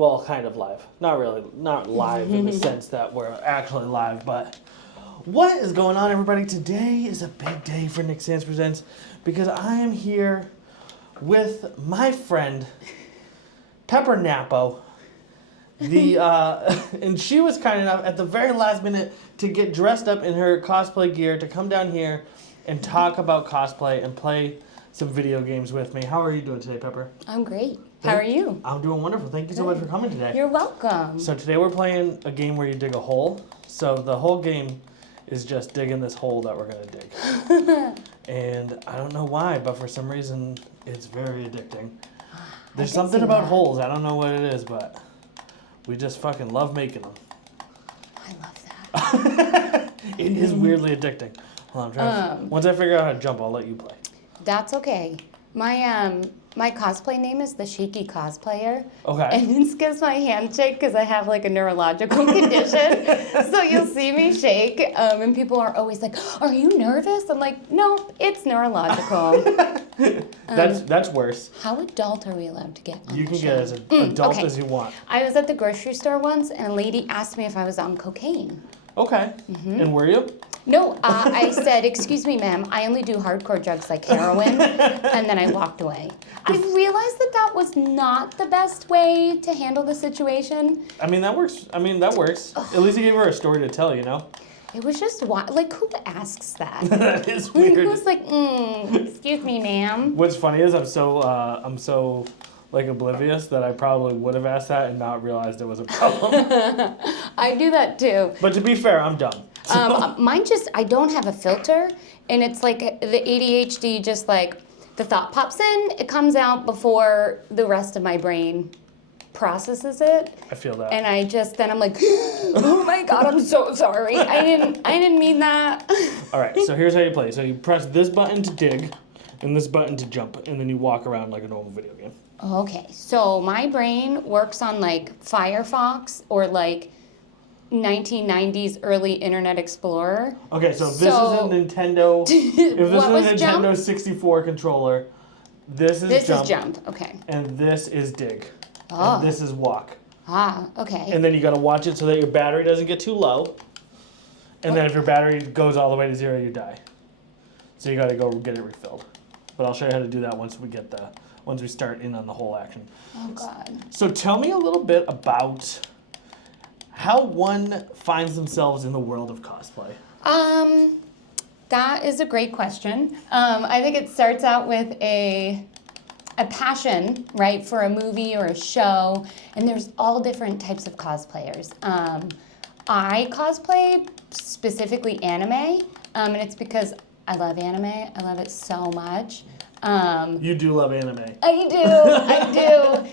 Well, kind of live. Not really, not live in the sense that we're actually live, but what is going on, everybody? Today is a big day for Nick Sands Presents because I am here with my friend, Pepper Nappo. And she was kind enough at the very last minute to get dressed up in her cosplay gear to come down here and talk about cosplay and play some video games with me. How are you doing today, Pepper? I'm great. How are you? I'm doing wonderful. Thank you so much for coming today. You're welcome. So today we're playing a game where you dig a hole. So the whole game is just digging this hole that we're going to dig. And I don't know why, but for some reason it's very addicting. There's something about holes. I don't know what it is, but we just fucking love making them. I love that. It is weirdly addicting. Hold on, I'm trying to, once I figure out how to jump, I'll let you play. That's okay. My cosplay name is the Shaky Cosplayer. Okay. And it skips my handshake because I have like a neurological condition. So you'll see me shake, and people are always like, "Are you nervous?" I'm like, "No, it's neurological." That's worse. How adult are we allowed to get on You the can show? get as adult okay. as you want. I was at the grocery store once, and a lady asked me if I was on cocaine. Okay. And were you? No, I said, "Excuse me, ma'am, I only do hardcore drugs like heroin," and then I walked away. I realized that was not the best way to handle the situation. I mean, that works. At least you gave her a story to tell, you know? It was just, like, who asks that? That is weird. Who's like, excuse me, ma'am? What's funny is I'm so like oblivious that I probably would have asked that and not realized it was a problem. I do that too. But to be fair, I'm dumb. Mine I don't have a filter, and it's like the ADHD just like, the thought pops in, it comes out before the rest of my brain processes it. I feel that. And then I'm like, oh my God, I'm so sorry. I didn't mean that. All right, so here's how you play. So you press this button to dig and this button to jump, and then you walk around like a normal video game. Okay, so my brain works on like Firefox or like 1990s early Internet Explorer. Okay, so if this is a Nintendo, if this is a Nintendo 64 controller, this is jump. Okay. And this is dig. Oh. And this is walk. Ah, okay. And then you got to watch it so that your battery doesn't get too low. And then if your battery goes all the way to 0, you die. So you got to go get it refilled. But I'll show you how to do that once we start in on the whole action. Oh God. So tell me a little bit about how one finds themselves in the world of cosplay. That is a great question. I think it starts out with a passion, right, for a movie or a show, and there's all different types of cosplayers. I cosplay specifically anime, and it's because I love anime. I love it so much. You do love anime. I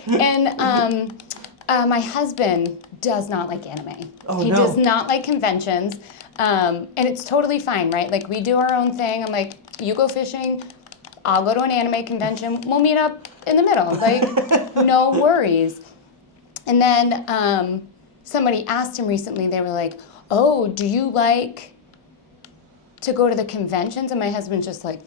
do. And my husband does not like anime. Oh, he no. does not like conventions. And it's totally fine, right? Like, we do our own thing. I'm like, you go fishing, I'll go to an anime convention. We'll meet up in the middle. Like, no worries. And then somebody asked him recently, they were like, oh, do you like to go to the conventions? And my husband's just like,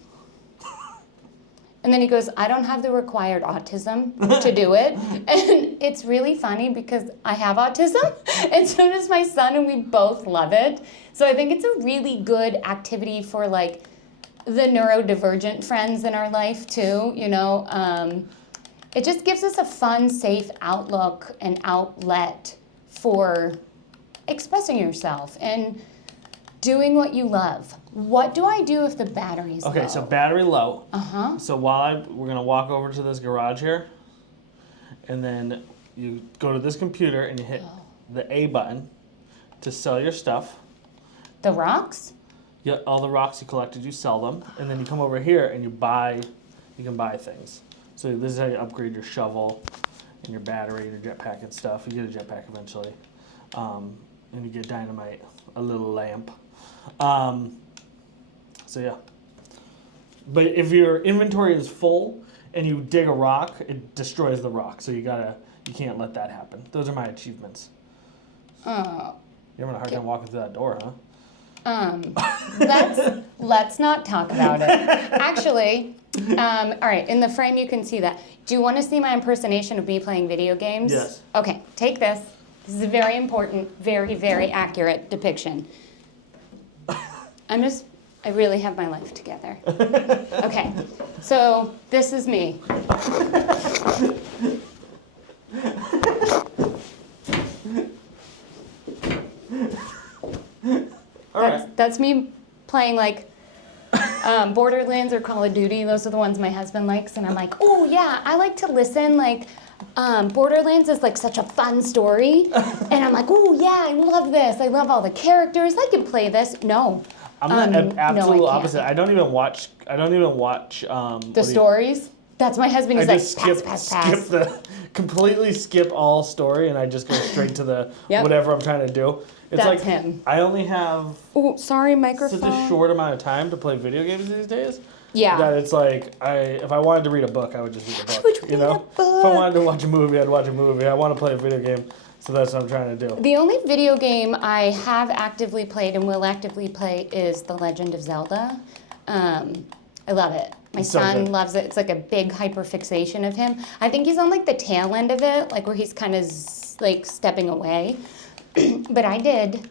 and then he goes, I don't have the required autism to do it. And it's really funny because I have autism, and so does my son, and we both love it. So I think it's a really good activity for like the neurodivergent friends in our life too, you know. It just gives us a fun, safe outlook and outlet for expressing yourself and doing what you love. What do I do if the battery's low? Okay, so battery low. Uh-huh. So we're gonna walk over to this garage here, and then you go to this computer and you hit the A button to sell your stuff. The rocks? Yeah, all the rocks you collected, you sell them, and then you come over here and you can buy things. So this is how you upgrade your shovel and your battery and your jetpack and stuff. You get a jetpack eventually, and you get dynamite, a little lamp. So yeah. But if your inventory is full and you dig a rock, it destroys the rock. So you can't let that happen. Those are my achievements. You're having a hard time walking through that door, huh? Let's not talk about it. Actually, All right, in the frame you can see that. Do you want to see my impersonation of me playing video games? Yes. Okay, take this. This is a very important, very, very accurate depiction. I really have my life together. Okay, so this is me. All right. That's me playing like Borderlands or Call of Duty. Those are the ones my husband likes, and I'm like, oh yeah, I like to listen. Like Borderlands is like such a fun story, and I'm like, oh yeah, I love this. I love all the characters. I can play this. No, I'm the absolute no, opposite. I don't even watch. the stories. That's my husband. He's I like, just pass. completely skip all story, and I just go straight to the Yep. whatever I'm trying to do. It's That's like him. I only have Oh, sorry, microphone. such a short amount of time to play video games these days. Yeah. That it's like if I wanted to read a book, I would just read a book. would You read know, a book. if I wanted to watch a movie, I'd watch a movie. I want to play a video game, so that's what I'm trying to do. The only video game I have actively played and will actively play is The Legend of Zelda. I love it. My It's so son good. loves it. It's like a big hyperfixation of him. I think he's on like the tail end of it, like where he's kind of like stepping away. But I did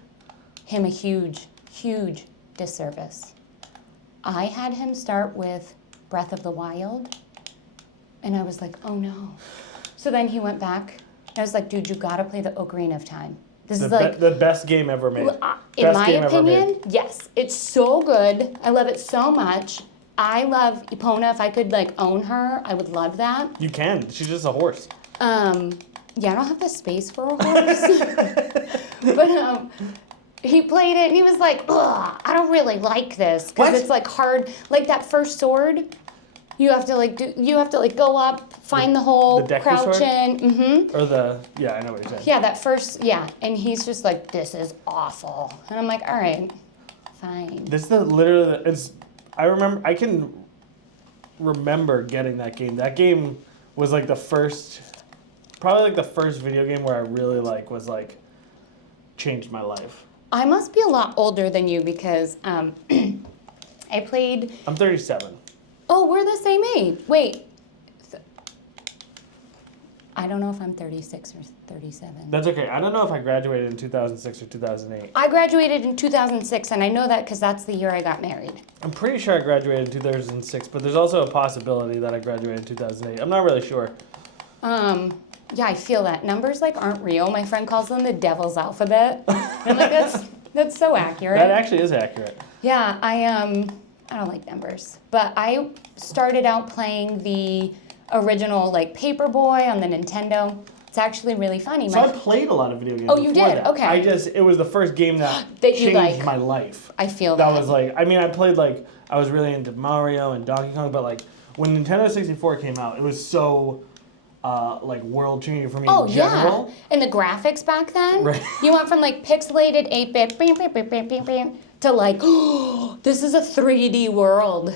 him a huge, huge disservice. I had him start with Breath of the Wild, and I was like, oh no. So then he went back. I was like, dude, you gotta play the Ocarina of Time. This is like The best game ever made. in Best my game ever made. opinion, yes, it's so good. I love it so much. I love Epona. If I could like own her, I would love that. You can. She's just a horse. Yeah, I don't have the space for a horse. But he played it and he was like, ugh, I don't really like this because What? it's like hard. Like that first sword, you have to like go up, find the hole, the Deku crouch sword? in. Or yeah, I know what you're saying. Yeah, that first, yeah. And he's just like, this is awful. And I'm like, all right, fine. This is I can remember getting that game. That game was like probably like the first video game where I really changed my life. I must be a lot older than you because I played. I'm 37. Oh, we're the same age. Wait. I don't know if I'm 36 or 37. That's okay. I don't know if I graduated in 2006 or 2008. I graduated in 2006, and I know that because that's the year I got married. I'm pretty sure I graduated in 2006, but there's also a possibility that I graduated in 2008. I'm not really sure. Yeah, I feel that. Numbers like aren't real. My friend calls them the devil's alphabet. I'm like, that's so accurate. That actually is accurate. Yeah, I don't like numbers. But I started out playing the original like Paperboy on the Nintendo. It's actually really funny. So I played a lot of video games. Oh, you before did? that. Okay. It was the first game that That you changed like. my life. I feel that. That was I played I was really into Mario and Donkey Kong, but when Nintendo 64 came out, it was so world changing for me Oh in general. yeah, and the graphics back then, Right. you went from like pixelated 8-bit to this is a 3D world.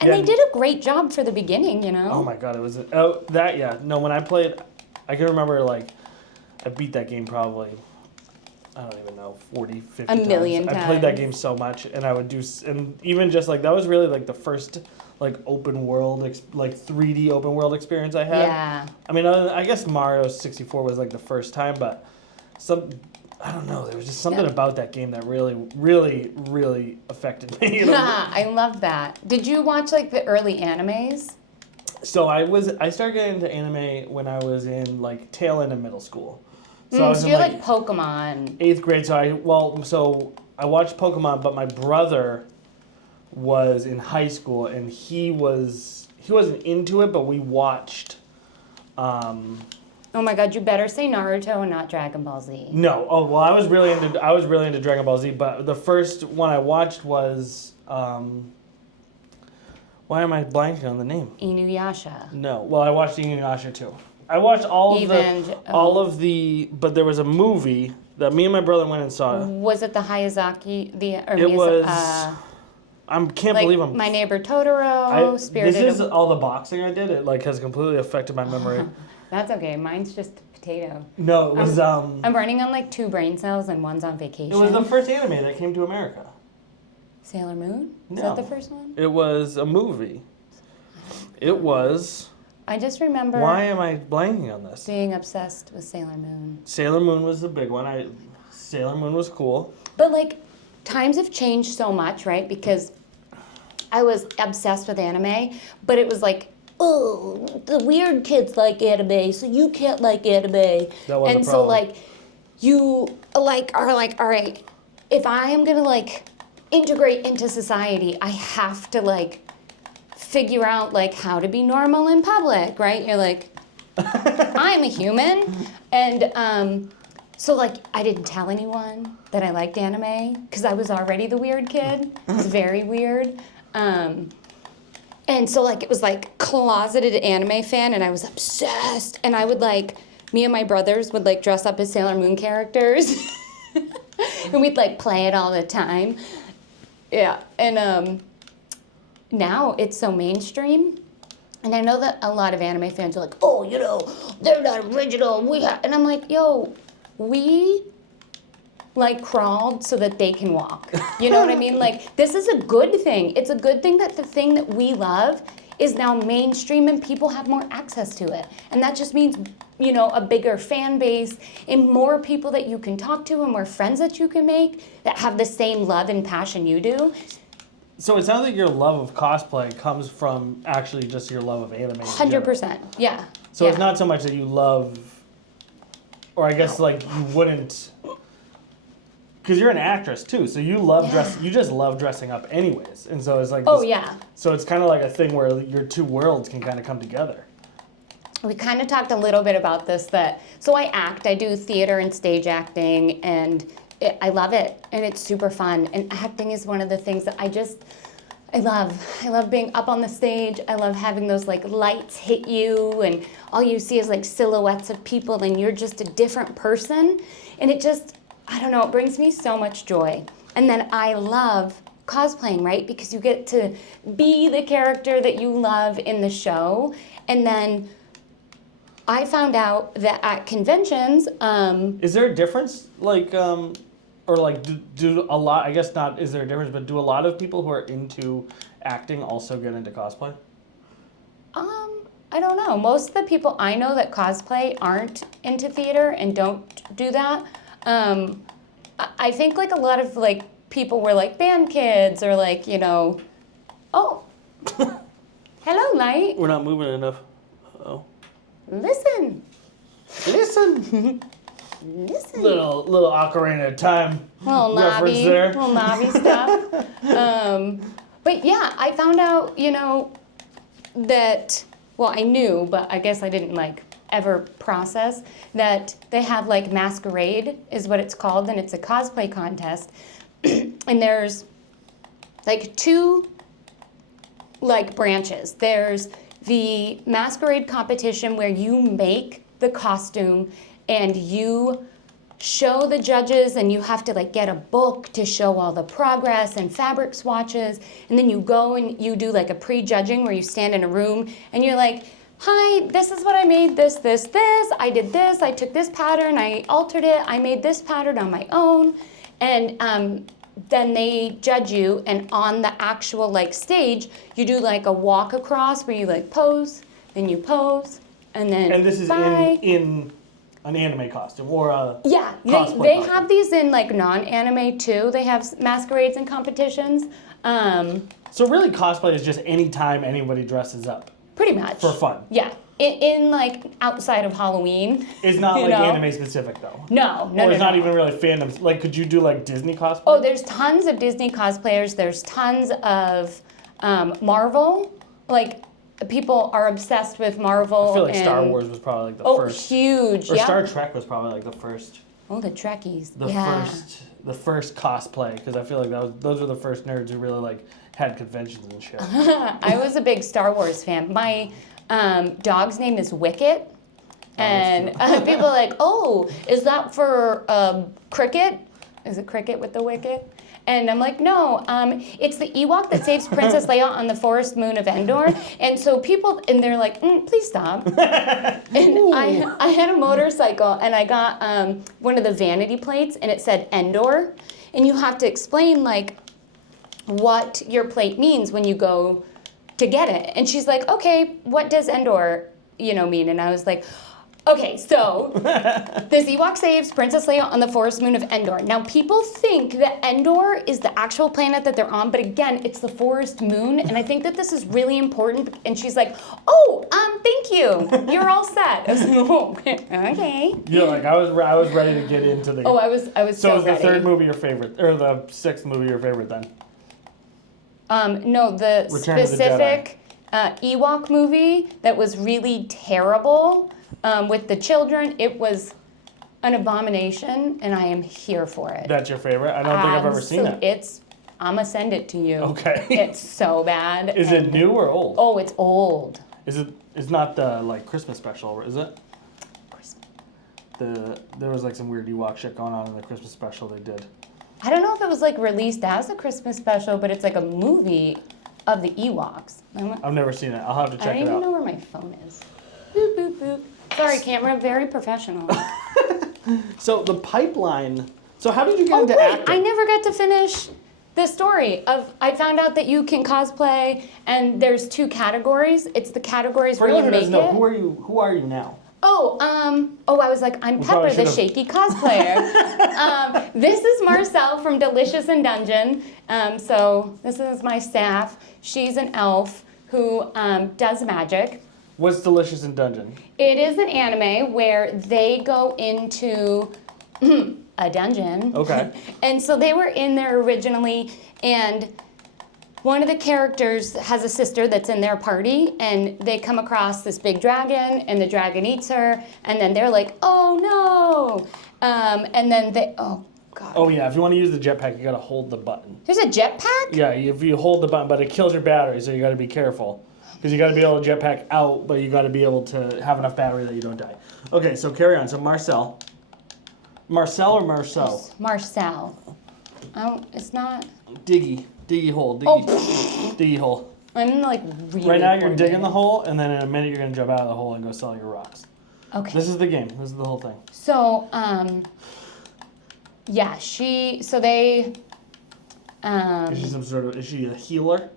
And Yeah. they did a great job for the beginning, you know? Oh my god, it was when I played, I can remember I beat that game probably, I don't even know, 40, 50 A million I played that times. game so much, and I would and even just that was really the first open world 3D open world experience I had. Yeah. I mean, I guess Mario 64 was the first time, but I don't know, there was just something about that game that really, really, really affected me. You know? I love that. Did you watch the early animes? So I started getting into anime when I was in tail end of middle school. So I was So in you're like Pokemon. 8th grade. So I watched Pokemon, but my brother was in high school and he wasn't into it, but we watched. Oh my god, you better say Naruto and not Dragon Ball Z. No. Oh well, I was really into Dragon Ball Z, but the first one I watched was. Why am I blanking on the name? Inuyasha. No. Well, I watched Inuyasha too. I watched all of the, but there was a movie that me and my brother went and saw. Was it the Hayazaki? It was. I can't believe I'm. My Neighbor Totoro, Spirited. This is all the boxing I did. It has completely affected my memory. That's okay. Mine's just a potato. No, it was. I'm running on 2 brain cells and one's on vacation. It was the first anime that came to America. Sailor Moon? Is No. that the first one? It was a movie. It was. I just remember Why am I blanking on this? being obsessed with Sailor Moon. Sailor Moon was the big one. Sailor Moon was cool. But like, times have changed so much, right? Because I was obsessed with anime, but it was like, oh, the weird kids like anime, so you can't like anime. That was and a so problem. like, you like are like, all right, if I am gonna like integrate into society, I have to like figure out like how to be normal in public, right? You're like, I'm a human, and so like I didn't tell anyone that I liked anime because I was already the weird kid. It was very weird. And so like it was like closeted anime fan, and I was obsessed. And I would like, me and my brothers would like dress up as Sailor Moon characters, and we'd like play it all the time. Yeah, and now it's so mainstream, and I know that a lot of anime fans are like, oh, you know, they're not original. And I'm like, yo, we like crawled so that they can walk. You know what I mean? Like, this is a good thing. It's a good thing that the thing that we love is now mainstream and people have more access to it. And that just means, you know, a bigger fan base and more people that you can talk to and more friends that you can make that have the same love and passion you do. So it sounds like your love of cosplay comes from actually just your love of anime. 100%. Yeah. So yeah. it's not so much that you love, or I guess like you wouldn't, because you're an actress too. So you love you just love dressing up anyways. And so it's like, Oh, yeah. So it's kind of like a thing where your two worlds can kind of come together. We kind of talked a little bit about this, so I act, I do theater and stage acting, and I love it, and it's super fun. And acting is one of the things that I love. I love being up on the stage. I love having those like lights hit you, and all you see is like silhouettes of people, and you're just a different person. And it just, I don't know, it brings me so much joy. And then I love cosplaying, right? Because you get to be the character that you love in the show. And then I found out that at conventions, Is there a difference, like, or like, do a lot? I guess not. Is there a difference? But do a lot of people who are into acting also get into cosplay? I don't know. Most of the people I know that cosplay aren't into theater and don't do that. I think like a lot of like people were like band kids or like, you know, oh, hello, Light. We're not moving enough. Oh. Listen. Listen. Listen. Little Ocarina of Time Little reference knobby, there. little knobby stuff. But yeah, I found out, you know, that, well, I knew, but I guess I didn't like ever process that they have like masquerade is what it's called, and it's a cosplay contest. And there's like two like branches. There's the masquerade competition where you make the costume and you show the judges, and you have to like get a book to show all the progress and fabric swatches, and then you go and you do like a pre-judging where you stand in a room and you're like, hi, this is what I made, this, I did this, I took this pattern, I altered it, I made this pattern on my own, and then they judge you, and on the actual like stage, you do like a walk across where you like pose, then you pose, and then And this is bye. in an anime costume or a Yeah, cosplay they costume. have these in like non-anime too. They have masquerades and competitions. So really, cosplay is just any time anybody dresses up Pretty much. for fun. Yeah. In like outside of Halloween. It's not You like know? anime specific though. No. Or it's not no. even really fandoms. Like, could you do like Disney cosplay? Oh, there's tons of Disney cosplayers. There's tons of Marvel. Like, people are obsessed with Marvel. I feel like and, Star Wars was probably like the Oh, first. huge. Or Yeah. Star Trek was probably like the first. Oh, the Trekkies. The yeah. first cosplay, because I feel like those were the first nerds who really like had conventions and shit. I was a big Star Wars fan. My dog's name is Wicket. And people are like, oh, is that for Cricket? Is it Cricket with the Wicket? And I'm like, no, it's the Ewok that saves Princess Leia on the forest moon of Endor. And so people, and they're like, please stop. And I had a motorcycle, and I got one of the vanity plates, and it said Endor. And you have to explain, like, what your plate means when you go to get it. And she's like, okay, what does Endor, mean? And I was like, okay, so this Ewok saves Princess Leia on the forest moon of Endor. Now, people think that Endor is the actual planet that they're on, but again, it's the forest moon, and I think that this is really important. And she's like, oh, thank you. You're all set. I was like, oh, okay. Yeah, like I was ready to get into the. Oh, I was so is the ready. third movie your favorite, or the sixth movie your favorite then? No, the Return of the specific Ewok movie that was really terrible. With the children, it was an abomination, and I am here for it. That's your favorite? I don't think I've ever seen it. I'm going to send it to you. Okay. It's so bad. Is it new or old? Oh, it's old. It's not the Christmas special, is it? There was some weird Ewok shit going on in the Christmas special they did. I don't know if it was released as a Christmas special, but it's a movie of the Ewoks. I've never seen it. I'll have to check it out. I don't even know where my phone is. Boop, boop, boop. Sorry, camera, very professional. So the pipeline. So how did you get into acting? I never got to finish the story of. I found out that you can cosplay, and there's 2 categories. It's the categories where you make it. Who are you now? I was like, I'm Pepper, the shaky cosplayer. This is Marcel from Delicious in Dungeon. So this is my staff. She's an elf who does magic. What's Delicious in Dungeon? It is an anime where they go into a dungeon. Okay. And so they were in there originally, and one of the characters has a sister that's in their party, and they come across this big dragon, and the dragon eats her, and then they're like, oh no! And then oh God. Oh yeah, if you want to use the jetpack, you gotta hold the button. There's a jetpack? Yeah, if you hold the button, but it kills your battery, so you gotta be careful. Because you gotta be able to jetpack out, but you gotta be able to have enough battery that you don't die. Okay, so carry on. So Marcel. Marcel or Marceau? Marcel. It's not. Diggy hole. Diggy hole. I'm really. Right now you're digging the hole, and then in a minute you're gonna jump out of the hole and go sell your rocks. Okay. This is the game. This is the whole thing. So, yeah, so they. Is she is she a healer?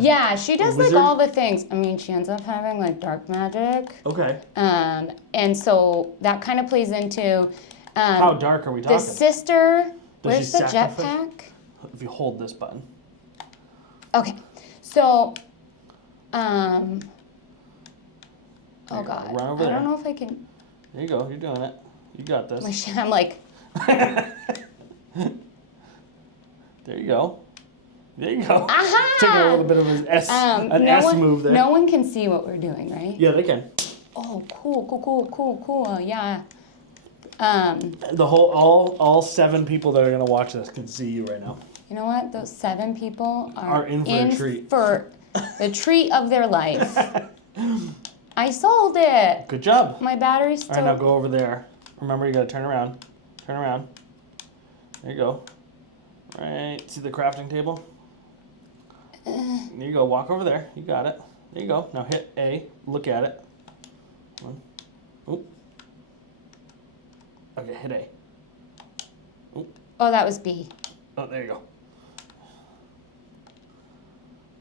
Yeah, she does wizard? all the things. I mean, she ends up having dark magic. Okay. And so that kind of plays into. How dark are we talking? The sister. Does where's she the sacrifice? jetpack? If you hold this button. Okay, so. Oh God. Run over there. I don't know if I can. There you go. You're doing it. You got this. I'm like. There you go. There you go. Aha! Taking a little bit of an S move there. No one can see what we're doing, right? Yeah, they can. Oh, cool. Yeah. The whole, all 7 people that are gonna watch this can see you right now. You know what? Those 7 people are in for a treat. For the treat of their life. I sold it. Good job. My battery's still. All right, now go over there. Remember, you gotta turn around. Turn around. There you go. Right. See the crafting table? There you go. Walk over there. You got it. There you go. Now hit A. Look at it. One. Oop. Okay, hit A. Oop. Oh, that was B. Oh, there you go.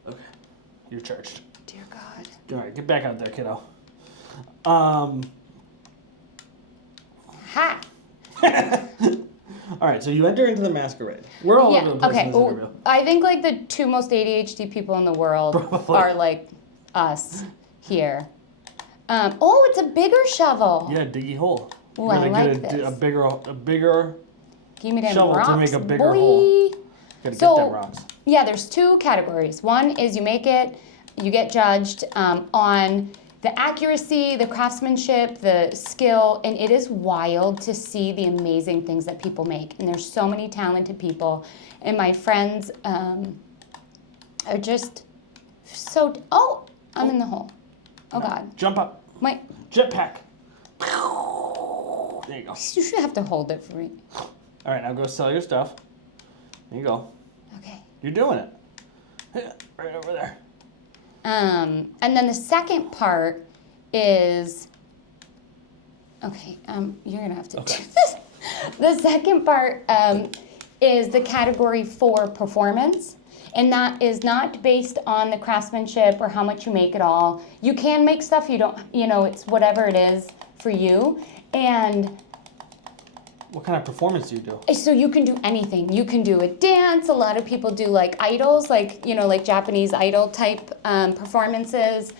Okay. You're charged. Dear God. All right, get back out there, kiddo. Ha! All right, so you enter into the masquerade. We're all over the place in this interview. I think the 2 most ADHD people in the world are us here. It's a bigger shovel. Yeah, diggy hole. Oh, I like get this. a bigger Give me them shovel rocks, to make a bigger boy. hole. Gotta get them rocks. Yeah, there's 2 categories. One is you make it, you get judged on the accuracy, the craftsmanship, the skill, and it is wild to see the amazing things that people make. And there's so many talented people, and my friends are just so. Oh, I'm in the hole. Oh God. Jump up. My Jetpack. There you go. You should have to hold it for me. All right, now go sell your stuff. There you go. Okay. You're doing it. Right over there. And then the second part is, okay, you're gonna have to do this. The second part is the category for performance. And that is not based on the craftsmanship or how much you make at all. You can make stuff, you don't, it's whatever it is for you. And what kind of performance do you do? so you can do anything. You can do a dance. A lot of people do like idols, like Japanese idol type performances.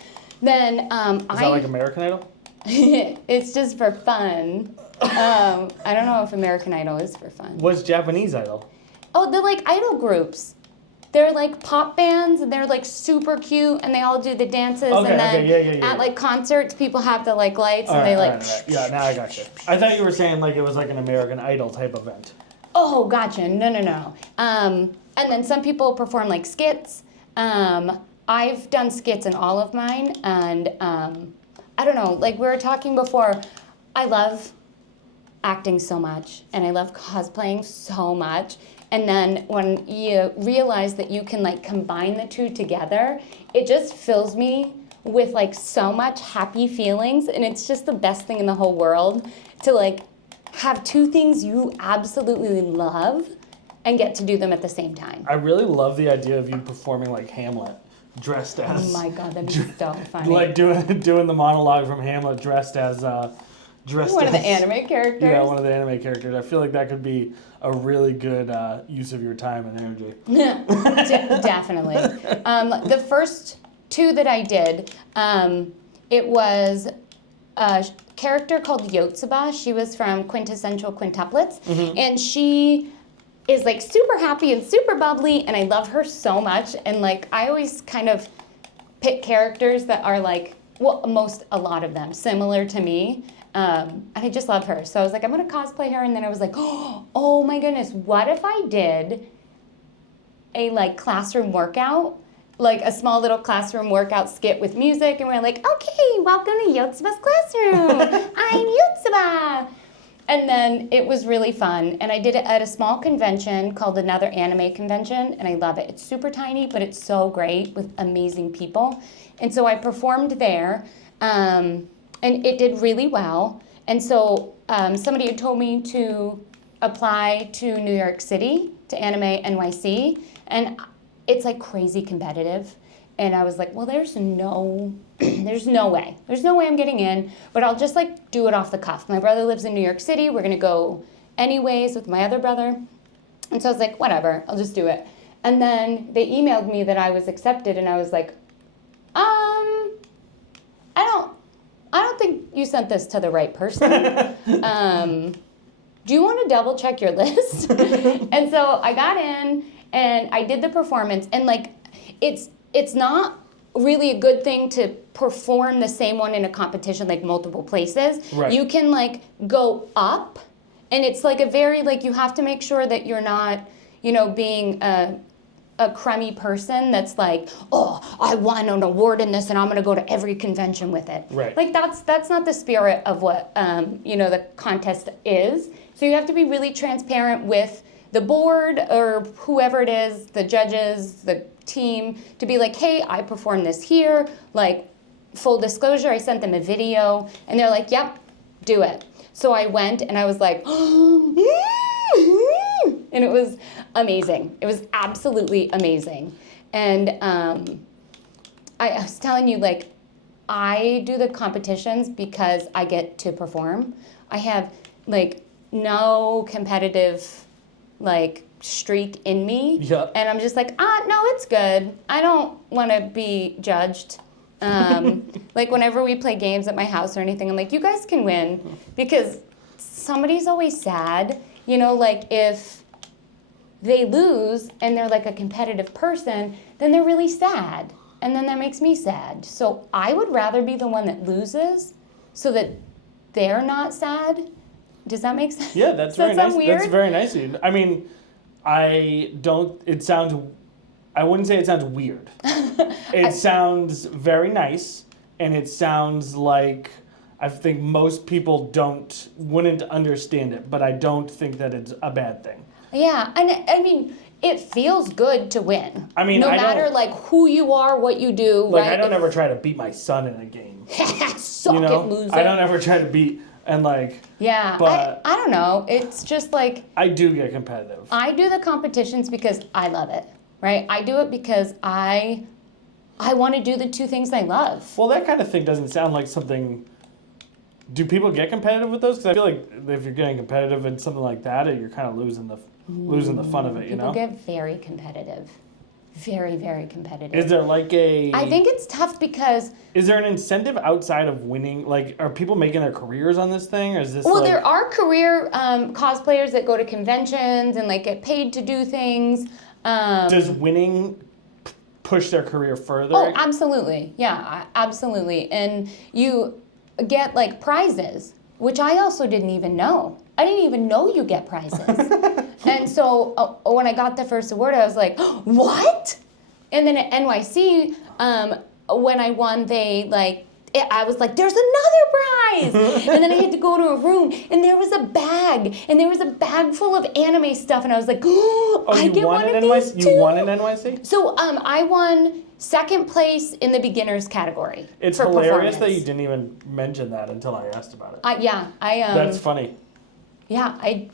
Then Is that like American Idol? it's just for fun. I don't know if American Idol is for fun. What's Japanese Idol? Oh, they're like idol groups. They're like pop bands, and they're like super cute, and they all do the dances. Okay, and then yeah. at like concerts, people have the like lights, All and right, they like. right. Yeah, now I got you. I thought you were saying like it was like an American Idol type event. Oh, gotcha. No. And then some people perform like skits. I've done skits in all of mine, and I don't know. Like we were talking before, I love acting so much, and I love cosplaying so much. And then when you realize that you can like combine the two together, it just fills me with like so much happy feelings, and it's just the best thing in the whole world to like have two things you absolutely love and get to do them at the same time. I really love the idea of you performing like Hamlet, dressed as. Oh my God, that'd be so funny. Like doing the monologue from Hamlet, dressed as. One of the anime characters. Yeah, one of the anime characters. I feel like that could be a really good use of your time and energy. Definitely. The first two that I did, it was a character called Yotsuba. She was from Quintessential Quintuplets, and she is like super happy and super bubbly, and I love her so much. And like I always kind of pick characters that are like, well, a lot of them similar to me. And I just love her. So I was like, I'm going to cosplay her. And then I was like, oh my goodness, what if I did a like classroom workout, like a small little classroom workout skit with music. And we're like, okay, welcome to Yotsuba's classroom. I'm Yotsuba. And then it was really fun. And I did it at a small convention called Another Anime Convention. And I love it. It's super tiny, but it's so great with amazing people. And so I performed there. And it did really well. And so somebody had told me to apply to New York City, to Anime NYC. And it's like crazy competitive. And I was like, well, there's no way. There's no way I'm getting in, but I'll just like do it off the cuff. My brother lives in New York City. We're gonna go anyways with my other brother. And so I was like, whatever, I'll just do it. And then they emailed me that I was accepted, and I was like, I don't think you sent this to the right person. Do you want to double check your list? And so I got in and I did the performance, and like it's not really a good thing to perform the same one in a competition like multiple places. Right. You can like go up, and it's like a very like you have to make sure that you're not, being a crummy person that's like, oh, I won an award in this and I'm gonna go to every convention with it. Right. Like that's not the spirit of what the contest is. So you have to be really transparent with the board or whoever it is, the judges, the team, to be like, hey, I performed this here. Like, full disclosure, I sent them a video and they're like, yep, do it. So I went and I was like, and it was amazing. It was absolutely amazing. And I was telling you, like, I do the competitions because I get to perform. I have, like, no competitive, like, streak in me. Yeah. And I'm just like, no, it's good. I don't want to be judged. Like, whenever we play games at my house or anything, I'm like, you guys can win. Because somebody's always sad. Like, if they lose and they're like a competitive person, then they're really sad. And then that makes me sad. So I would rather be the one that loses so that they're not sad. Does that make sense? Yeah, that's very nice. That's very nice of you. I mean, I wouldn't say it sounds weird. It sounds very nice, and it sounds like I think most people wouldn't understand it, but I don't think that it's a bad thing. Yeah, and I mean, it feels good to win. I mean, no matter like who you are, what you do. Like, right? I don't ever try to beat my son in a game. Suck it, loser. I don't ever try to beat and like. Yeah, but I don't know. It's just like I do get competitive. I do the competitions because I love it. right? I do it because I want to do the two things I love. Well, that kind of thing doesn't sound like something. Do people get competitive with those? Because I feel like if you're getting competitive in something like that, you're kind of losing the fun of it. You know. People get very competitive. Very, very competitive. Is there like a... I think it's tough because... Is there an incentive outside of winning? Like, are people making their careers on this thing? Or is this Well, there are career cosplayers that go to conventions and like get paid to do things. Does winning push their career further? Oh, absolutely. Yeah, absolutely. And you get like prizes, which I also didn't even know. I didn't even know you get prizes. And so when I got the first award, I was like, what? And then at NYC, when I won, I was like, there's another prize. And then I had to go to a room and there was a bag full of anime stuff. And I was like, I get one of these too. You won in NYC? So I won second place in the beginners category. It's hilarious that you didn't even mention that until I asked about it. That's funny. Yeah, I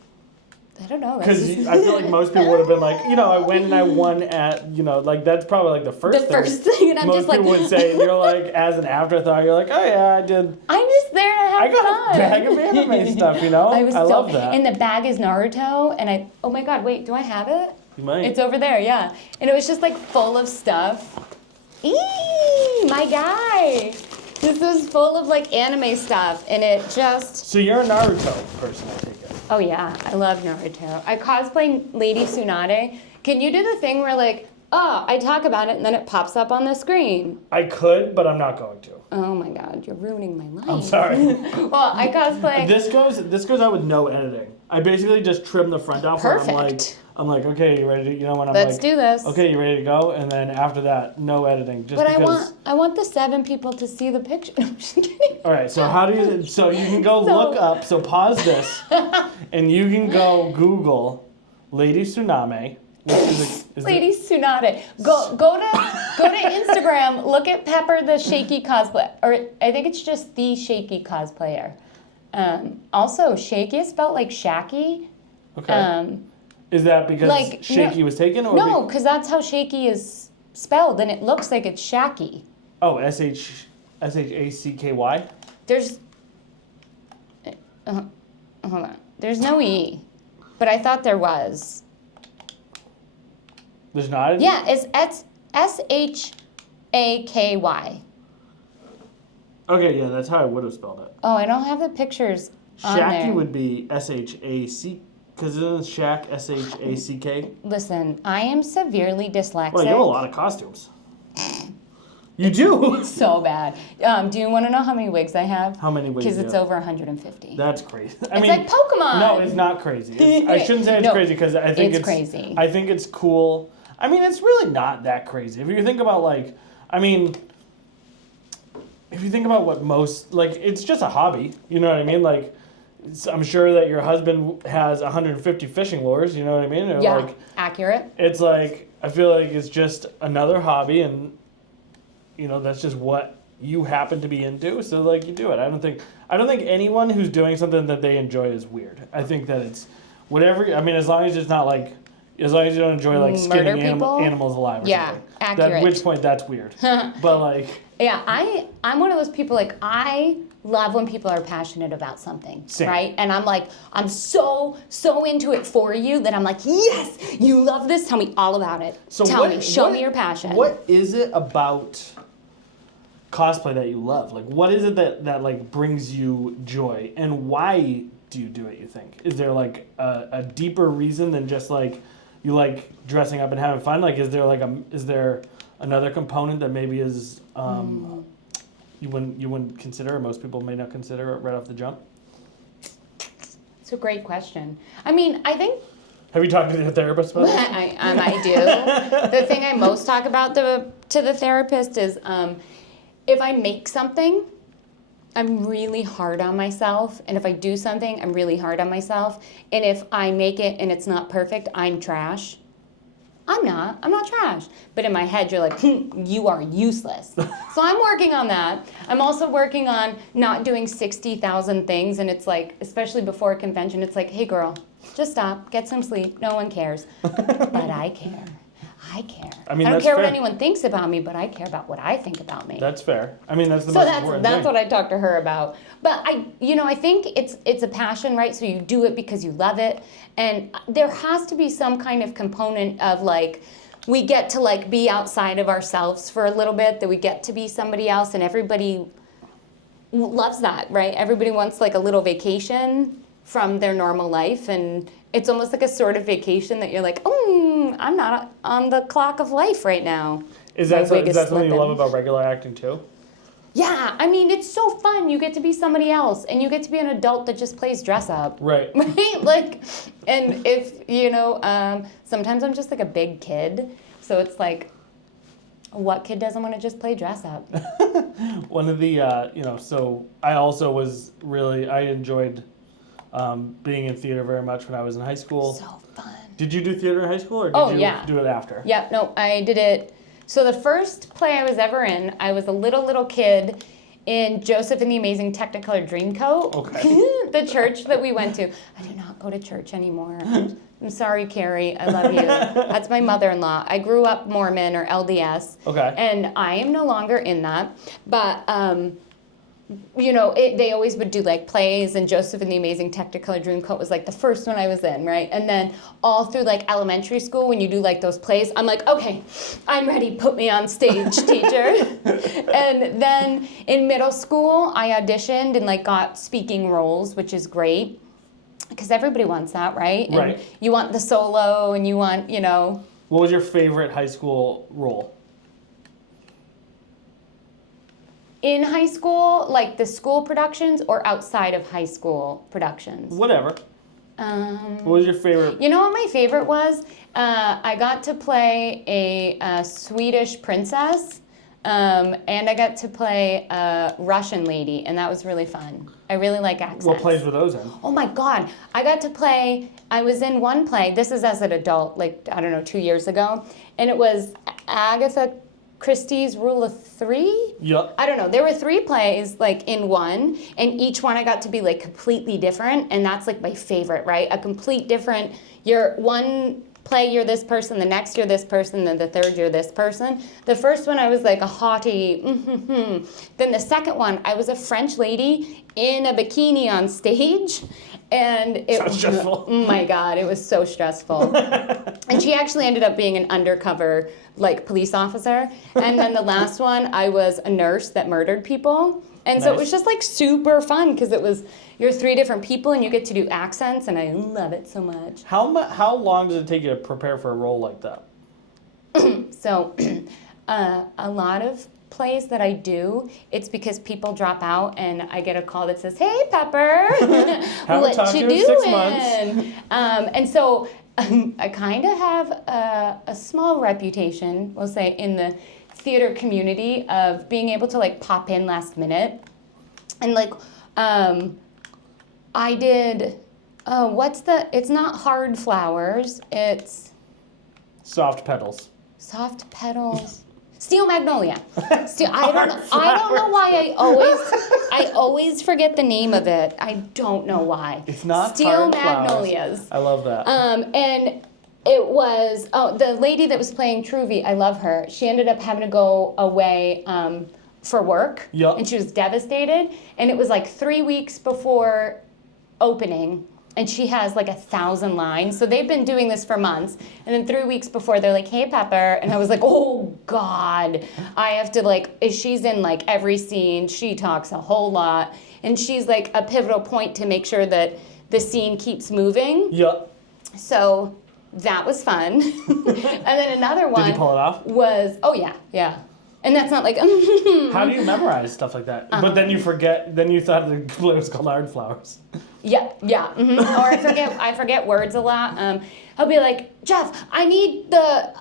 don't know. Because I feel like most people would have been like, I went and I won at, like that's probably like the first thing. And I'm most just like... people would say, and you're like, as an afterthought, you're like, oh yeah, I did. I'm just there to have fun. I got a bag of anime stuff, I love that. And the bag is Naruto, and oh my god, wait, do I have it? You might. It's over there, yeah. And it was just like full of stuff. Eee, my guy. This is full of like anime stuff, and it just... So you're a Naruto person, I take it. Oh yeah, I love Naruto. I cosplay Lady Tsunade. Can you do the thing where like, I talk about it and then it pops up on the screen? I could, but I'm not going to. Oh my god, you're ruining my life. I'm sorry. Well, I cosplay... This goes out with no editing. I basically just trim the front out. Perfect. I'm like, okay, you ready to, when I'm Let's do this. Okay, you ready to go? And then after that, no editing. Just but because... I want the 7 people to see the picture. No, I'm just kidding. All right, so you can go look up, so pause this, and you can go Google Lady Tsunade, which is Lady Tsunade. Go to Instagram, look at Pepper the Shaky Cosplay, or I think it's just the Shaky Cosplayer. Also, Shaky is spelled like Shacky. Okay. Is that because Shaky was taken? Or no, because that's how Shaky is spelled, and it looks like it's Shacky. Oh, S-H-A-C-K-Y? There's... hold on. There's no E, but I thought there was. There's not? Yeah, it's S-H-A-K-Y. Okay, yeah, that's how I would have spelled it. Oh, I don't have the pictures on there. Shacky would be S-H-A-C... Because isn't Shaq S-H-A-C-K? Listen, I am severely dyslexic. Well, you have a lot of costumes. You do? So bad. Do you want to know how many wigs I have? How many wigs? Because it's over 150. That's crazy. It's like Pokemon. No, it's not crazy. I shouldn't say it's crazy because I think it's crazy. I think it's cool. I mean, it's really not that crazy. If you think about if you think about what most, it's just a hobby. You know what I mean? I'm sure that your husband has 150 fishing lures, you know what I mean? Or yeah, accurate. It's I feel like it's just another hobby, and that's just what you happen to be into, so you do it. I don't think anyone who's doing something that they enjoy is weird. I think that it's whatever, as long as it's not as long as you don't enjoy skinning animals alive or something. Accurate. At which point that's weird. But yeah, I'm one of those people I love when people are passionate about something, Same. Right? And I'm so into it for you that I'm like, yes, you love this. Tell me all about it. So show me your passion. What is it about cosplay that you love? What is it that brings you joy, and why do you do it? You think is there a deeper reason than just you like dressing up and having fun? Is there another component that maybe is you wouldn't consider, or most people may not consider it right off the jump? It's a great question. I think... Have you talked to your therapist about that? I do. The thing I most talk about to the therapist is if I make something, I'm really hard on myself. And if I do something, I'm really hard on myself. And if I make it and it's not perfect, I'm trash. I'm not trash. But in my head, you're like, you are useless. So I'm working on that. I'm also working on not doing 60,000 things. And it's especially before a convention, it's hey girl, just stop, get some sleep. No one cares. But I care. I care. I mean, I don't that's care what fair. anyone thinks about me, but I care about what I think about me. That's fair. I mean, that's the So most important that's thing. what I talked to her about. But I think it's a passion, right? So you do it because you love it, and there has to be some kind of component of like we get to like be outside of ourselves for a little bit, that we get to be somebody else, and everybody loves that, right? Everybody wants like a little vacation from their normal life, and it's almost like a sort of vacation that you're like, oh, I'm not on the clock of life right now. Is My that wig something you slipping. love about regular acting too? Yeah, I mean, it's so fun. You get to be somebody else, and you get to be an adult that just plays dress up. Right. Right? Like, and if, sometimes I'm just like a big kid, so it's like, what kid doesn't want to just play dress up? One of the, so I also I enjoyed being in theater very much when I was in high school. So fun. Did you do theater in high school, or did you do it after? Yeah, no, I did it. So the first play I was ever in, I was a little kid in Joseph and the Amazing Technicolor Dreamcoat. Okay. The church that we went to. I do not go to church anymore. I'm sorry, Carrie. I love you. That's my mother-in-law. I grew up Mormon or LDS. Okay. And I am no longer in that. But they always would do like plays, and Joseph and the Amazing Technicolor Dreamcoat was like the first one I was in, right? And then all through like elementary school, when you do like those plays, I'm like, okay, I'm ready, put me on stage, teacher. And then in middle school, I auditioned and like got speaking roles, which is great, because everybody wants that, right? Right. And you want the solo, and you want, What was your favorite high school role? in high school, like the school productions, or outside of high school productions? Whatever. What was your favorite? You know what my favorite was? I got to play a Swedish princess, and I got to play a Russian lady, and that was really fun. I really like accents. What plays were those in? Oh my God. I was in one play, this is as an adult, like, I don't know, 2 years ago, and it was Agatha Christie's Rule of Three? Yep. I don't know. There were 3 plays like in one, and each one I got to be like completely different, and that's like my favorite, right? A complete different. You're one play, you're this person. The next, you're this person. Then the third, you're this person. The first one, I was like a haughty. Then the second one, I was a French lady in a bikini on stage. And it was stressful. Oh my God, it was so stressful. And she actually ended up being an undercover like police officer. And then the last one, I was a nurse that murdered people. And so it was just like super fun, because you're 3 different people and you get to do accents, and I love it so much. How long does it take you to prepare for a role like that? So a lot of plays that I do, it's because people drop out and I get a call that says, "Hey, Pepper, what you doing?" 6 months. And so I kind of have a small reputation, we'll say, in the theater community of being able to like pop in last minute. And like I did, it's not hard flowers, it's Soft petals. soft petals. Steel magnolia. I don't know why I always forget the name of it. I don't know why. It's not Steel hard magnolias. flowers. I love that. And it was the lady that was playing Truvy. I love her. She ended up having to go away for work. Yep. And she was devastated. And it was like 3 weeks before opening. And she has like 1,000 lines. So they've been doing this for months. And then 3 weeks before, they're like, "Hey, Pepper." And I was like, oh, God. I have to she's in like every scene. She talks a whole lot. And she's like a pivotal point to make sure that the scene keeps moving. Yep. So that was fun. And then another one Did you pull it off? was, oh, yeah. And that's not like, How do you memorize stuff like that? But then you forget, then you thought the play was called Hard Flowers. Yeah. Or I forget words a lot. I'll be like, "Jeff, I need the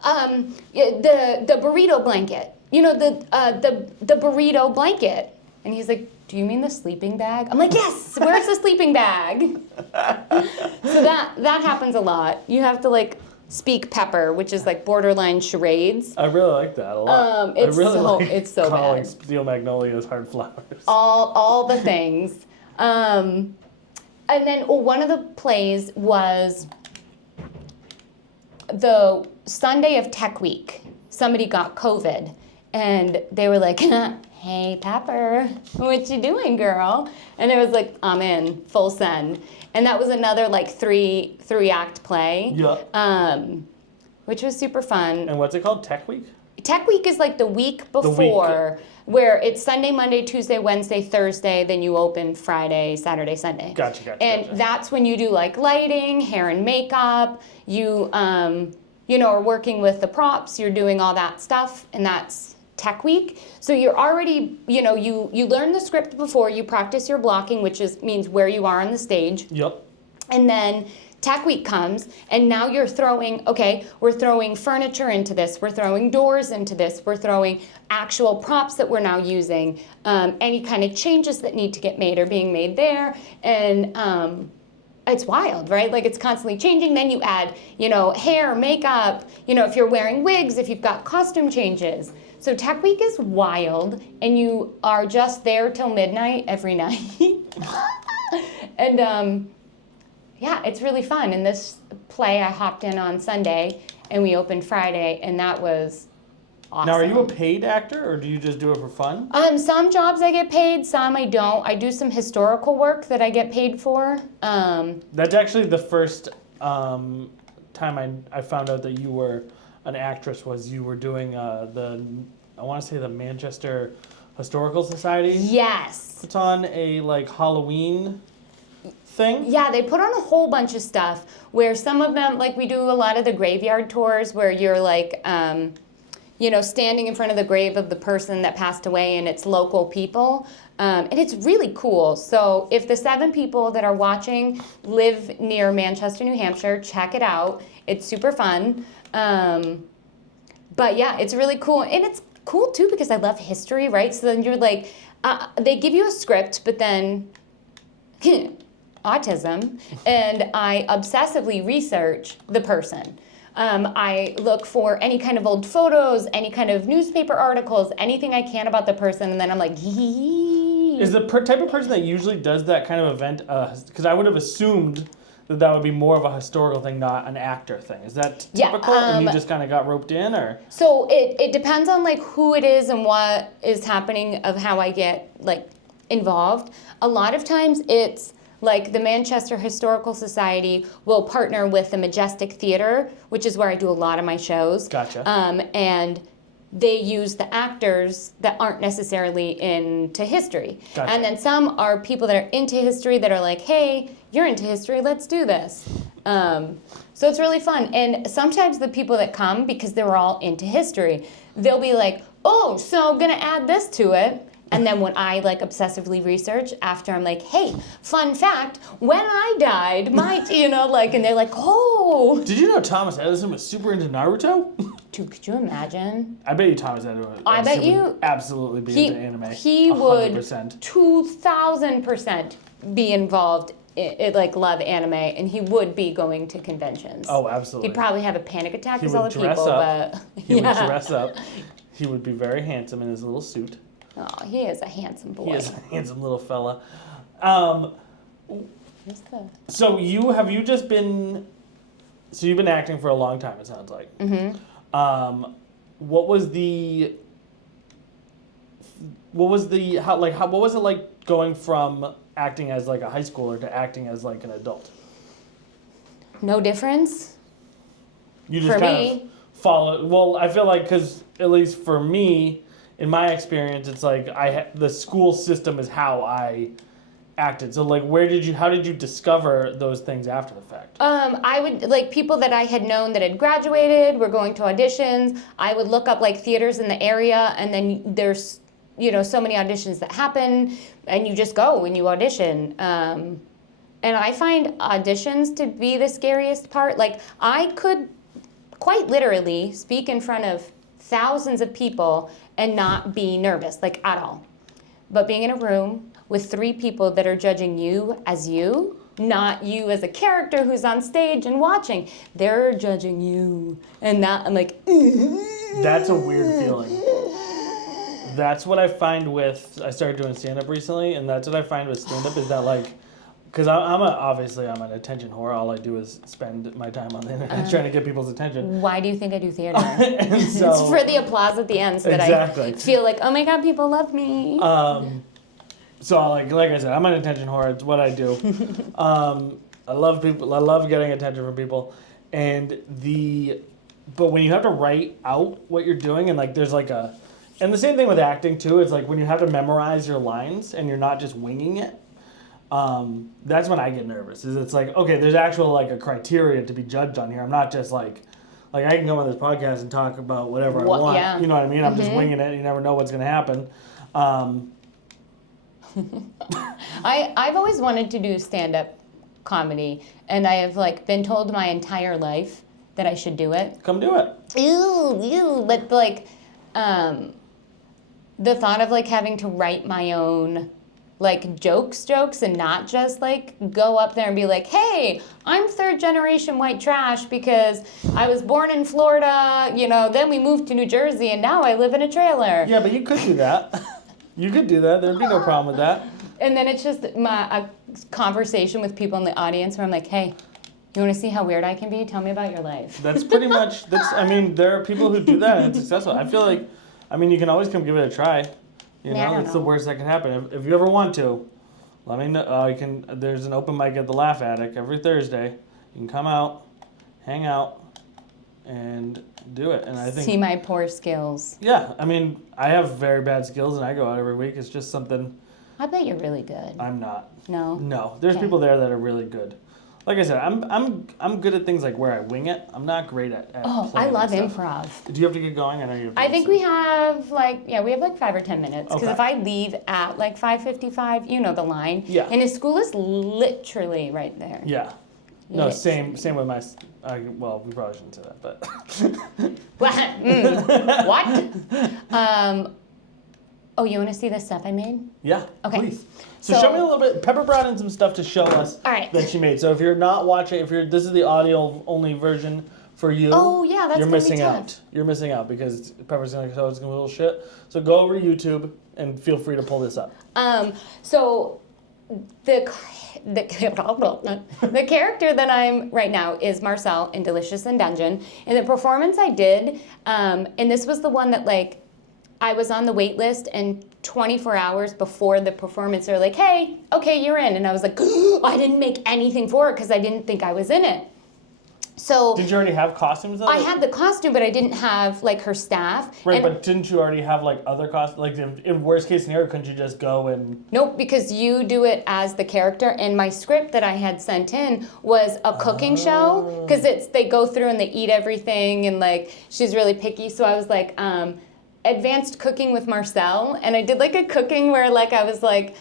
burrito blanket. The burrito blanket." And he's like, "Do you mean the sleeping bag?" I'm like, "Yes, where's the sleeping bag?" So that happens a lot. You have to speak Pepper, which is like borderline charades. I really like that a lot. It's so calling bad. Steel Magnolias Hard Flowers. All the things. And then one of the plays was the Sunday of Tech Week, somebody got COVID, and they were like, "Hey, Pepper, what you doing, girl?" And it was like, "I'm in, full send." And that was another like three act play. Yeah. Which was super fun. And what's it called? Tech Week? Tech Week is like the week before, where it's Sunday, Monday, Tuesday, Wednesday, Thursday, then you open Friday, Saturday, Sunday. Gotcha. And that's when you do like lighting, hair and makeup. You, are working with the props. You're doing all that stuff, and that's Tech Week. So you're already, you learn the script before. You practice your blocking, which means where you are on the stage. Yep. And then Tech Week comes, and now we're throwing furniture into this, we're throwing doors into this, we're throwing actual props that we're now using, any kind of changes that need to get made are being made there, and it's wild, right? Like it's constantly changing. Then you add, hair, makeup, if you're wearing wigs, if you've got costume changes. So Tech Week is wild, and you are just there till midnight every night. And yeah, it's really fun. And this play, I hopped in on Sunday, and we opened Friday, and that was awesome. Now, are you a paid actor, or do you just do it for fun? Some jobs I get paid, some I don't. I do some historical work that I get paid for. That's actually the first time I found out that you were an actress, was you were doing I want to say the Manchester Historical Society. Yes. Puts on a like Halloween thing. Yeah, they put on a whole bunch of stuff where some of them, like we do a lot of the graveyard tours where you're like, standing in front of the grave of the person that passed away, and it's local people. And it's really cool. So if the 7 people that are watching live near Manchester, New Hampshire, check it out. It's super fun. But yeah, it's really cool. And it's cool too because I love history, right? So then you're like, they give you a script, but then autism, and I obsessively research the person. I look for any kind of old photos, any kind of newspaper articles, anything I can about the person, and then I'm like, Is the type of person that usually does that kind of event, because I would have assumed that would be more of a historical thing, not an actor thing. Is that typical, and you just kind of got roped in, or? So it depends on like who it is and what is happening of how I get like involved. A lot of times it's like the Manchester Historical Society will partner with the Majestic Theatre, which is where I do a lot of my shows. Gotcha. And they use the actors that aren't necessarily into history. Gotcha. And then some are people that are into history that are like, hey, you're into history, let's do this. So it's really fun. And sometimes the people that come, because they're all into history, they'll be like, oh, so I'm gonna add this to it. And then when I like obsessively research after, I'm like, hey, fun fact, when I died, and they're like, oh. Did you know Thomas Edison was super into Naruto? Dude, could you imagine? I bet you Thomas Edison would absolutely be into anime. He 100%. would 2,000% be involved like love anime, and he would be going to conventions. Oh, absolutely. He'd probably have a panic attack as other people, He would dress up. He would be very handsome in his little suit. Oh, he is a handsome boy. He is a handsome little fella. So you've been acting for a long time, it sounds like. Mm-hmm. What was it like going from acting as like a high schooler to acting as like an adult? No difference. You just for kind me. of follow. Well, I feel like, because at least for me, in my experience, it's like the school system is how I acted. So like, how did you discover those things after the fact? I would, like, people that I had known that had graduated were going to auditions. I would look up like theaters in the area, and then there's, so many auditions that happen, and you just go and you audition. And I find auditions to be the scariest part. Like, I could quite literally speak in front of thousands of people and not be nervous, like, at all. But being in a room with 3 people that are judging you as you, not you as a character who's on stage and watching, they're judging you. And that, I'm like, that's a weird feeling. That's what I find I started doing stand-up recently, and that's what I find with stand-up is that, like, because obviously I'm an attention whore. All I do is spend my time on the internet trying to get people's attention. Why do you think I do theater? And so, It's for the applause at the end so that exactly. I feel like, oh my God, people love me. So like I said, I'm an attention whore. It's what I do. I love people. I love getting attention from people, but when you have to write out what you're doing, and like there's like and the same thing with acting too. It's like when you have to memorize your lines and you're not just winging it. That's when I get nervous. It's like, okay, there's actual like a criteria to be judged on here. I'm not just like I can go on this podcast and talk about whatever I want. Yeah. You know what I mean? I'm just winging it. You never know what's gonna happen. I've always wanted to do stand-up comedy, and I have like been told my entire life that I should do it. Come do it. Ew, but like, the thought of like having to write my own like jokes and not just like go up there and be like, hey, I'm third generation white trash because I was born in Florida, then we moved to New Jersey and now I live in a trailer. Yeah, but you could do that. You could do that. There'd be no problem with that. And then it's just a conversation with people in the audience where I'm like, hey, you want to see how weird I can be? Tell me about your life. That's pretty much, there are people who do that and it's successful. I feel like, you can always come give it a try. It's the worst that can happen. If you ever want to, let me know. There's an open mic at the Laugh Attic every Thursday. You can come out, hang out, and do it. And I think see my poor skills. Yeah, I have very bad skills, and I go out every week. It's just something. I bet you're really good. I'm not. No. No, there's people there that are really good. Like I said, I'm good at things like where I wing it. I'm not great at I love stuff. improv. Do you have to get going? I know you have to I think we have like 5 or 10 minutes. Because Okay. if I leave at like 5:55, you know the line. Yeah. And his school is literally right there. Yeah. No, Literally. same with my. Well, we probably shouldn't say that, but. What? Oh, you want to see the stuff I made? Yeah. Okay. Please. So show me a little bit. Pepper brought in some stuff to show us All right. that she made. So if you're not watching, this is the audio only version for you. Oh, yeah, that's you're gonna be missing tough. out. You're missing out because Pepper's gonna show us a little shit. So go over to YouTube and feel free to pull this up. So the character that I'm right now is Marcel in Delicious in Dungeon. And the performance I did, and this was the one that like I was on the wait list, and 24 hours before the performance, they're like, hey, okay, you're in. And I was like, I didn't make anything for it because I didn't think I was in it. So did you already have costumes? I had the costume, but I didn't have like her staff. Right, and but didn't you already have like other costumes? Like in worst case scenario, couldn't you just go and? Nope, because you do it as the character. And my script that I had sent in was a cooking show, because they go through and they eat everything, and like she's really picky. So I was like, advanced cooking with Marcel, and I did like a cooking where like I was like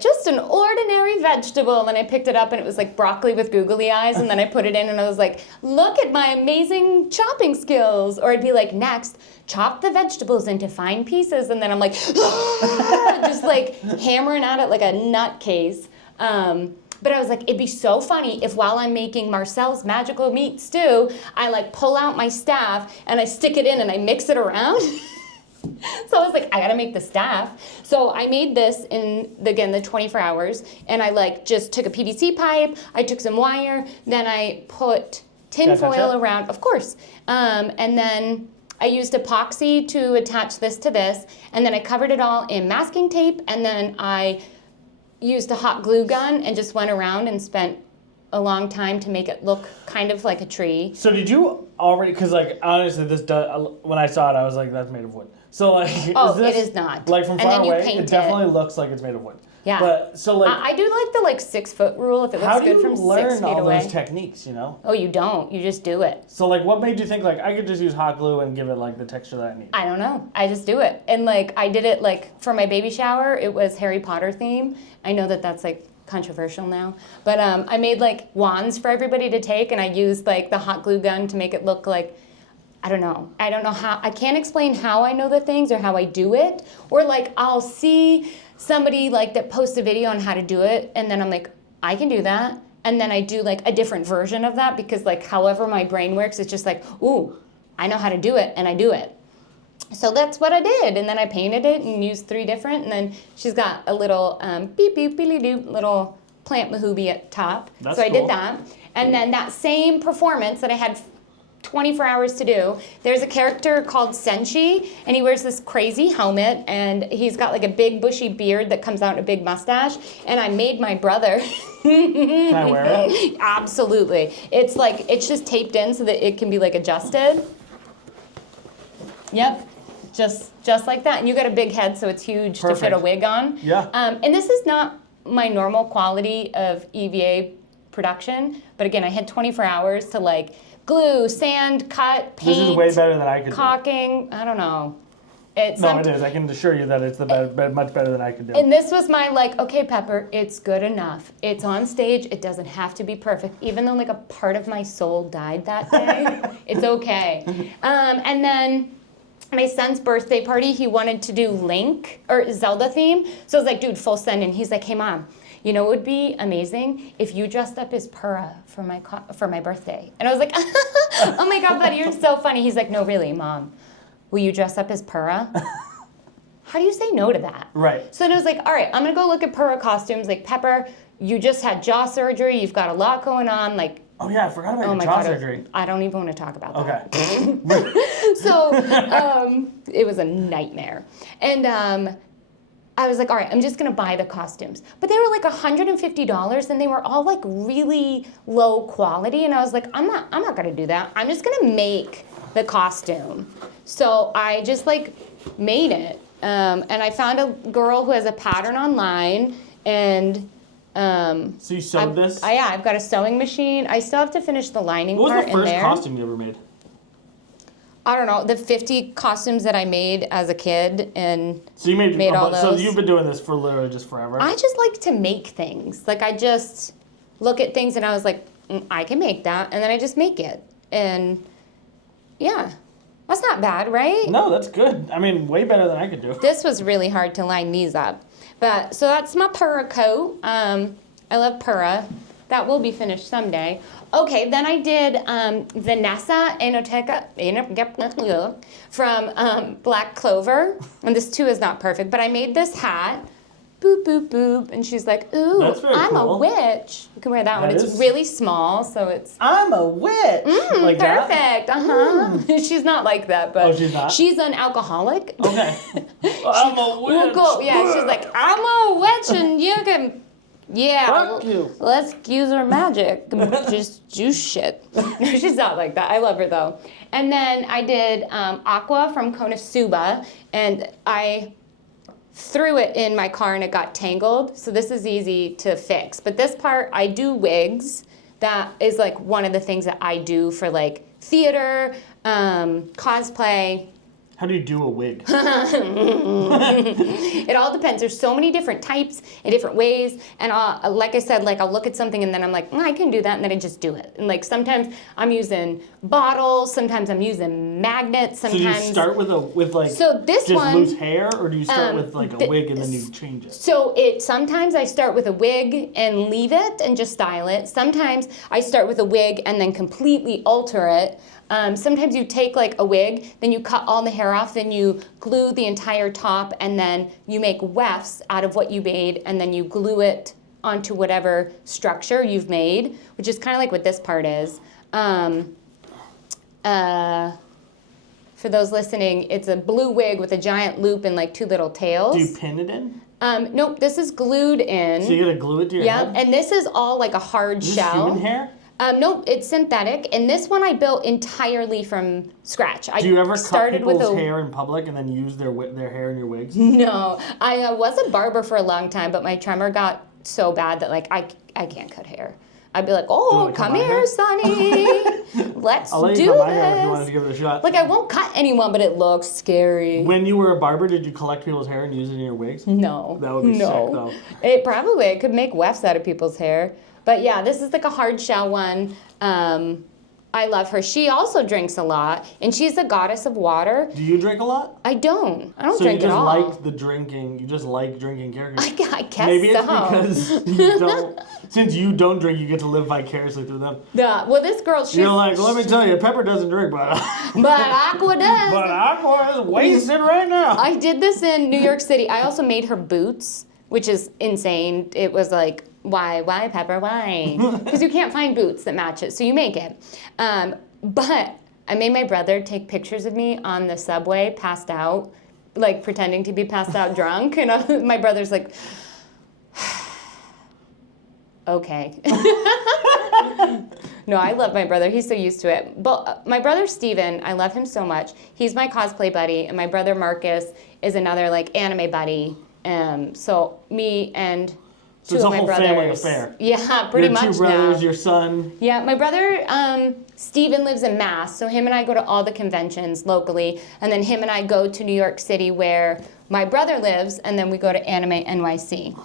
just an ordinary vegetable, and I picked it up and it was like broccoli with googly eyes, and then I put it in and I was like, look at my amazing chopping skills. Or I'd be like, next, chop the vegetables into fine pieces, and then I'm like just like hammering at it like a nutcase. But I was like, it'd be so funny if while I'm making Marcel's magical meat stew, I like pull out my staff and I stick it in and I mix it around. So I was like, I gotta make the staff. So I made this in, the 24 hours, and I like just took a PVC pipe, I took some wire, then I put tin foil around, of course. And then I used epoxy to attach this to this, and then I covered it all in masking tape, and then I used a hot glue gun and just went around and spent a long time to make it look kind of like a tree. So did you already, because like honestly when I saw it I was like, that's made of wood. So like, it is not. Like from far away, it definitely looks like it's made of wood. Yeah. But so like, I do like the 6 foot rule if it looks good from 6 feet away. How do you learn all those techniques, Oh, you don't. You just do it. So like, what made you think like I could just use hot glue and give it like the texture that I need? I don't know. I just do it. And like I did it like for my baby shower, it was Harry Potter theme. I know that that's like controversial now, but I made like wands for everybody to take, and I used like the hot glue gun to make it look like, I don't know how, I can't explain how I know the things or how I do it, or like I'll see somebody like that posts a video on how to do it, and then I'm like, I can do that, and then I do like a different version of that, because like however my brain works, it's just like, ooh, I know how to do it, and I do it. So that's what I did, and then I painted it and used 3 different, and then she's got a little beep beep beep doop little plant mahooby at top. That's so I cool. did that, and then that same performance that I had 24 hours to do. There's a character called Senshi, and he wears this crazy helmet, and he's got like a big bushy beard that comes out in a big mustache. And I made my brother. Can I wear it? Absolutely. It's like it's just taped in so that it can be like adjusted. Yep. Just like that. And you got a big head, so it's huge to fit a wig on. Yeah. And this is not my normal quality of EVA production, but again, I had 24 hours to like glue, sand, cut, paint. This is way better than I could caulking. I don't know. it is. I can assure you that it's much better than I could do. And this was my like, okay, Pepper, it's good enough. It's on stage. It doesn't have to be perfect. Even though like a part of my soul died that day, it's okay. And then my son's birthday party, he wanted to do Link or Zelda theme. So I was like, dude, full send. And he's like, hey, Mom, you know what would be amazing? If you dressed up as Purah for my birthday. And I was like, oh my God, buddy, you're so funny. He's like, no, really, Mom, will you dress up as Purah? How do you say no to that? Right. So then I was like, all right, I'm going to go look at Purah costumes. Like, Pepper, you just had jaw surgery. You've got a lot going on. Like, oh, yeah, I forgot about your jaw surgery. I don't even want to talk about that. Okay. So it was a nightmare. And I was like, all right, I'm just going to buy the costumes. But they were like $150, and they were all like really low quality. And I was like, I'm not going to do that. I'm just going to make the costume. So I just like made it. And I found a girl who has a pattern online, and so you sewed this? Yeah, I've got a sewing machine. I still have to finish the lining part in there. What was the first costume you ever made? I don't know, the 50 costumes that I made as a kid, and so you made all those. So you've been doing this for literally just forever? I just like to make things. Like, I just look at things and I was like, I can make that, and then I just make it. And yeah, that's not bad, right? No, that's good. I mean, way better than I could do. This was really hard to line these up. But, so that's my Purah coat. I love Purah. That will be finished someday. Okay, then I did Vanessa from Black Clover. And this too is not perfect, but I made this hat. Boop, boop, boop. And she's like, ooh, I'm cool. a witch. You can wear that one. It's really small, so it's... I'm a witch! Like perfect, that? She's not like that, but she's not? She's an alcoholic. Okay. I'm a witch! We'll go, yeah, she's like, I'm a witch, and you can... Yeah, fuck you. Let's use her magic. Just juice shit. No, she's not like that. I love her though. And then I did Aqua from Konosuba, and I threw it in my car and it got tangled. So this is easy to fix. But this part, I do wigs. That is like one of the things that I do for like theater, cosplay. How do you do a wig? It all depends. There's so many different types and different ways. And like I said, like I'll look at something and then I'm like, I can do that, and then I just do it. And like sometimes I'm using bottles, sometimes I'm using magnets, sometimes. So do you start with like so this just one, loose hair, or do you start with like a wig and then you change it? So sometimes I start with a wig and leave it and just style it. Sometimes I start with a wig and then completely alter it. Sometimes you take like a wig, then you cut all the hair off, then you glue the entire top, and then you make wefts out of what you made, and then you glue it onto whatever structure you've made, which is kind of like what this part is. For those listening, it's a blue wig with a giant loop and like 2 little tails. Do you pin it in? Nope, this is glued in. So you gotta glue it to your head? Yeah, and this is all like a hard shell. Is this human hair? Nope, it's synthetic, and this one I built entirely from scratch. Do you ever cut people's hair in public and then use their hair in your wigs? No, I was a barber for a long time, but my tremor got so bad that like I can't cut hair. I'd be like, oh, come here, Sonny. Let's I'll let do you cut my this. hair if you wanted to give it a shot. Like, I won't cut anyone, but it looks scary. When you were a barber, did you collect people's hair and use it in your wigs? No. That would be sick, though. It could make wefts out of people's hair. But yeah, this is like a hard shell one. I love her. She also drinks a lot, and she's the goddess of water. Do you drink a lot? I don't So drink you at just all. like the drinking. You just like drinking characters. I guess Maybe it's so. because you don't. Since you don't drink, you get to live vicariously through them. Yeah. Well, this girl, she's... You're like, let me tell you, Pepper doesn't drink, but But Aqua does. but Aqua is wasted right now. I did this in New York City. I also made her boots, which is insane. It was like, why, Pepper, why? Because you can't find boots that match it, so you make it. But I made my brother take pictures of me on the subway, passed out, like pretending to be passed out drunk. And my brother's like, okay. No, I love my brother. He's so used to it. But my brother Steven, I love him so much. He's my cosplay buddy, and my brother Marcus is another like anime buddy. So me and So two it's of a my whole brothers. family affair. Yeah, pretty your much two brothers, now. your son. Yeah, my brother Steven lives in Mass, so him and I go to all the conventions locally, and then him and I go to New York City where my brother lives, and then we go to Anime NYC.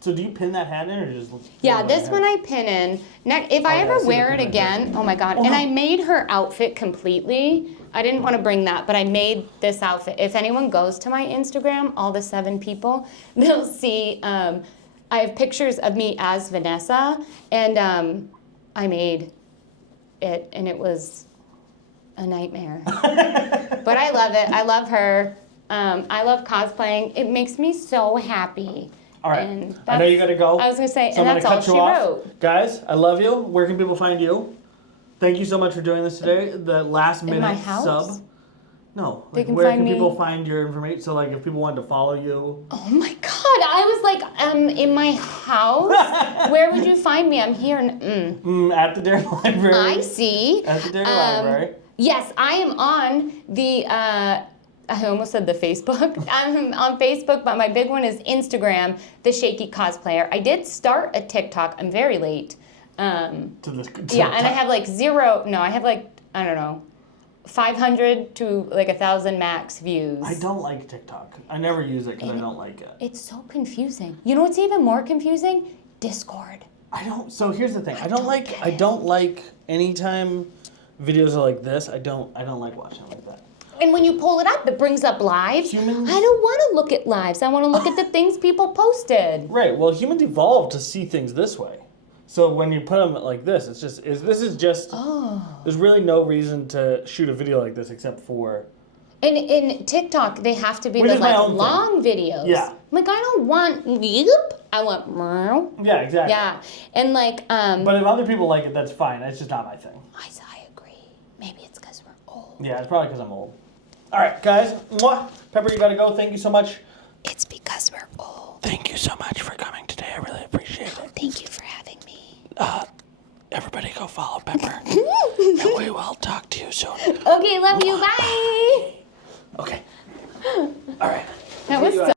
So do you pin that hat in or just? Yeah, this one I pin in. If I yeah, I ever see the wear it pin right again, oh my God. Oh, And no. I made her outfit completely. I didn't want to bring that, but I made this outfit. If anyone goes to my Instagram, all the 7 people, they'll see I have pictures of me as Vanessa, and I made it, and it was a nightmare. But I love it. I love her. I love cosplaying. It makes me so happy. All right. And I know you gotta go. I was gonna say, so and I'm that's gonna all cut you she off. wrote. Guys, I love you. Where can people find you? Thank you so much for doing this today. The last minute my house? sub. No. They Like, can where find can me- people find your information? So like if people wanted to follow you. Oh my God! I was like, in my house. Where would you find me? I'm here. At the Dairy Library. I see. At the Dairy Library. Yes, I am on the. I almost said the Facebook. I'm on Facebook, but my big one is Instagram, the Shaky Cosplayer. I did start a TikTok. I'm very late. To Yeah, and I have like 0. No, I have like, I don't know, 500 to like 1,000 max views. I don't like TikTok. I never use it because I don't like it. It's so confusing. You know what's even more confusing? Discord. I don't. So here's the thing. I don't like anytime videos are like this. I don't like watching it like that. And when you pull it up, it brings up lives. Humans- I don't want to look at lives. I want to look at the things people posted. Right. Well, humans evolved to see things this way. So when you put them like this, this is just. Oh. There's really no reason to shoot a video like this except for. And in TikTok, they have to be Which the is my like own long videos. Yeah. I'm like, I don't want I want meow. Yeah, exactly. Yeah. And like But if other people like it, that's fine. It's just not my thing. I agree. Maybe it's because we're old. Yeah, it's probably because I'm old. All right, guys. Mwah. Pepper, you gotta go. Thank you so much. It's because we're old. Thank you so much for coming today. I really appreciate it. Thank you for having me. Everybody go follow Pepper. And we will talk to you soon. Okay, love you. Bye. Okay. All right. That was so